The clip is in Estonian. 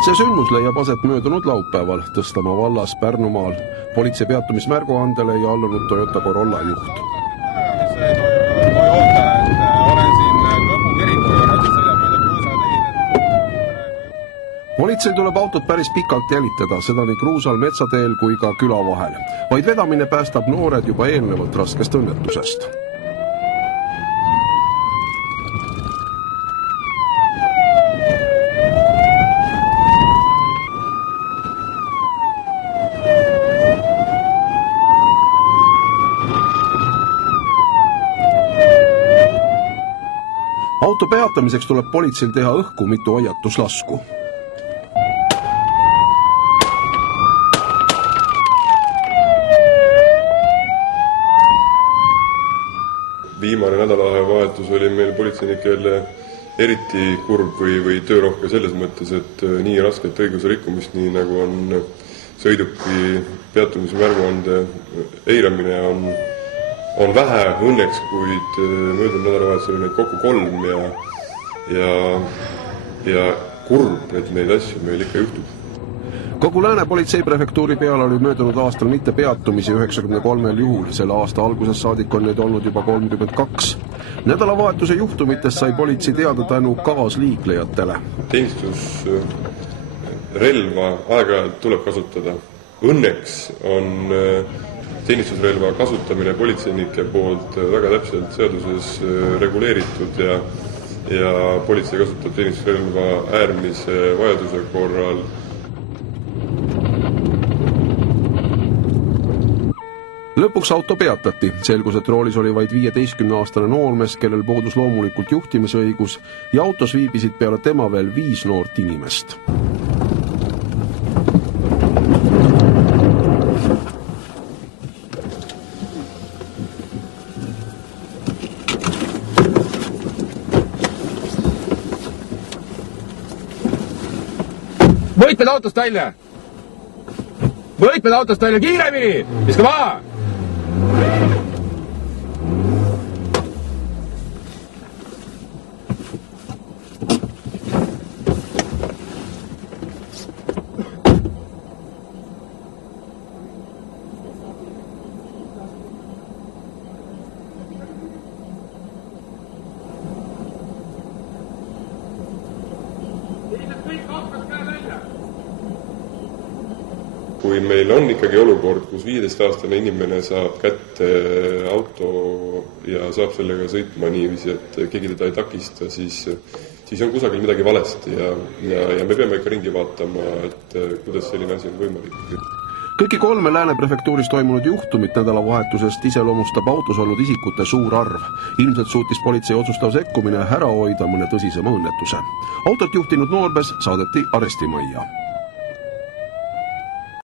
See sündmus leiab aset möödunud laupäeval Tõstamaa vallas Pärnumaal. Politsei peatumismärguandele ei allunud Toyota Corolla juht. Politsei tuleb autot päris pikalt jälitada, seda nii Kruusal metsateel kui ka küla vahel. Vaid vedamine päästab noored juba eelnevalt raskest õnnetusest. Auto peatamiseks tuleb politseil teha õhku mitu hoiatuslasku. Viimane nädalavahetus oli meil politseinikel eriti kurb või töörohke selles mõttes, et nii rasket õigusrikkumist, nii nagu on sõiduki peatumismärguande eiramine on vähe õnneks, kuid möödunud nädalavahetusel oli neid kokku 3 ja kurb, et neid asju meil ikka juhtub. Kogu Lääne politseiprefektuuri peal oli möödunud aastal mitte peatumisi 93 juhul, selle aasta alguses saadik on neid olnud juba 32. Nädalavahetuse juhtumitest sai politsei teada tänu kaasliiklejatele. Teenistusrelva aeg-ajalt tuleb kasutada. Õnneks on teenistusrelva kasutamine politseinike poolt väga täpselt seaduses reguleeritud ja politsei kasutab teenistusrelva äärmise vajaduse korral. Lõpuks auto peatati. Selgus, et roolis oli vaid 15-aastane noormees, kellel puudus loomulikult juhtimisõigus ja autos viibisid peale tema veel 5 noort inimest. Võitmed autost välja! Võitmed autost välja! Kiiremini! Viska maha! Kui meil on ikkagi olukord, kus 15-aastane inimene saab kätte auto ja saab sellega sõitma niiviisi, et keegi teda ei takista, siis on kusagil midagi valesti ja me peame ikka ringi vaatama, et kuidas selline asi on võimalik. Kõiki 3 Lääne prefektuuris toimunud juhtumit nädalavahetusest iseloomustab autos olnud isikute suur arv. Ilmselt suutis politsei otsustav sekkumine ära hoida mõne tõsisema õnnetuse. Autot juhtinud noormees saadeti arestimajja.